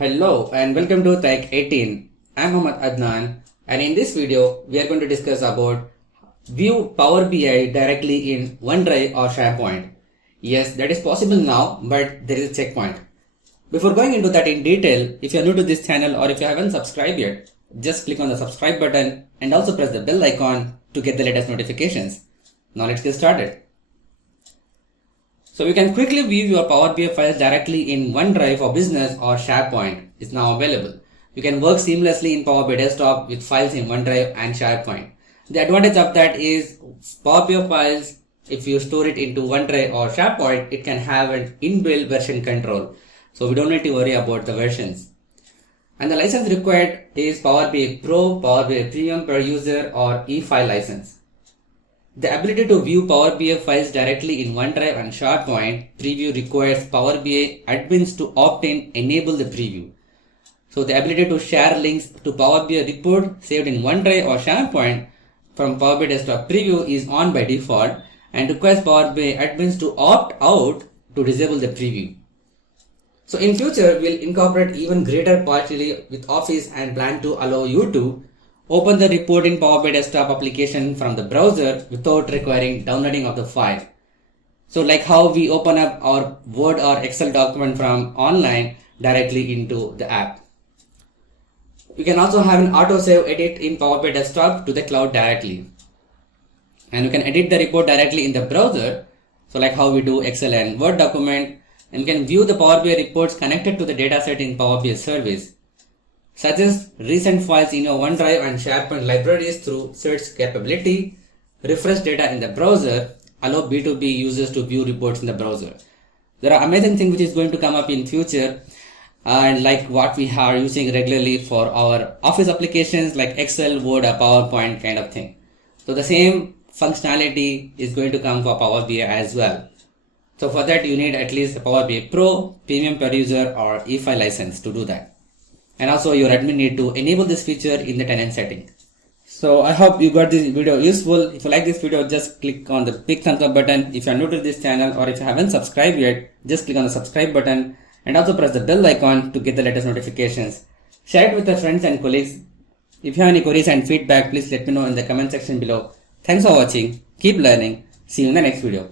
Hello and welcome to Tech 18. I'm Mohammad Adnan, and in this video we are going to discuss about view Power BI directly in OneDrive or SharePoint. Yes, that is possible now, but there is a checkpoint. Before going into that in detail, if you are new to this channel or if you haven't subscribed yet, just click on the subscribe button and also press the bell icon to get the latest notifications. Now let's get started. So you can quickly view your Power BI files directly in OneDrive for Business or SharePoint. It's now available. You can work seamlessly in Power BI Desktop with files in OneDrive and SharePoint. The advantage of that is Power BI files, if you store it into OneDrive or SharePoint, it can have an inbuilt version control. So we don't need to worry about the versions. And the license required is Power BI Pro, Power BI Premium per user or e-file license. The ability to view Power BI files directly in OneDrive and SharePoint preview requires Power BI admins to opt in enable the preview. So the ability to share links to Power BI report saved in OneDrive or SharePoint from Power BI Desktop preview is on by default and requires Power BI admins to opt out to disable the preview. So in future, we'll incorporate even greater partially with Office and plan to allow you to open the report in Power BI Desktop application from the browser without requiring downloading of the file. So like how we open up our Word or Excel document from online directly into the app. You can also have an autosave edit in Power BI Desktop to the cloud directly. And you can edit the report directly in the browser. So like how we do Excel and Word document. And you can view the Power BI reports connected to the dataset in Power BI service. Suggest recent files in your OneDrive and SharePoint libraries through search capability, refresh data in the browser, allow B2B users to view reports in the browser. There are amazing things which is going to come up in future and like what we are using regularly for our Office applications like Excel, Word or PowerPoint kind of thing. So the same functionality is going to come for Power BI as well. So for that you need at least a Power BI Pro, Premium per user or e-file license to do that. And also your admin need to enable this feature in the tenant setting. So I hope you got this video useful. If you like this video, just click on the big thumbs up button. If you are new to this channel or if you haven't subscribed yet, just click on the subscribe button and also press the bell icon to get the latest notifications. Share it with your friends and colleagues. If you have any queries and feedback, please let me know in the comment section below. Thanks for watching. Keep learning. See you in the next video.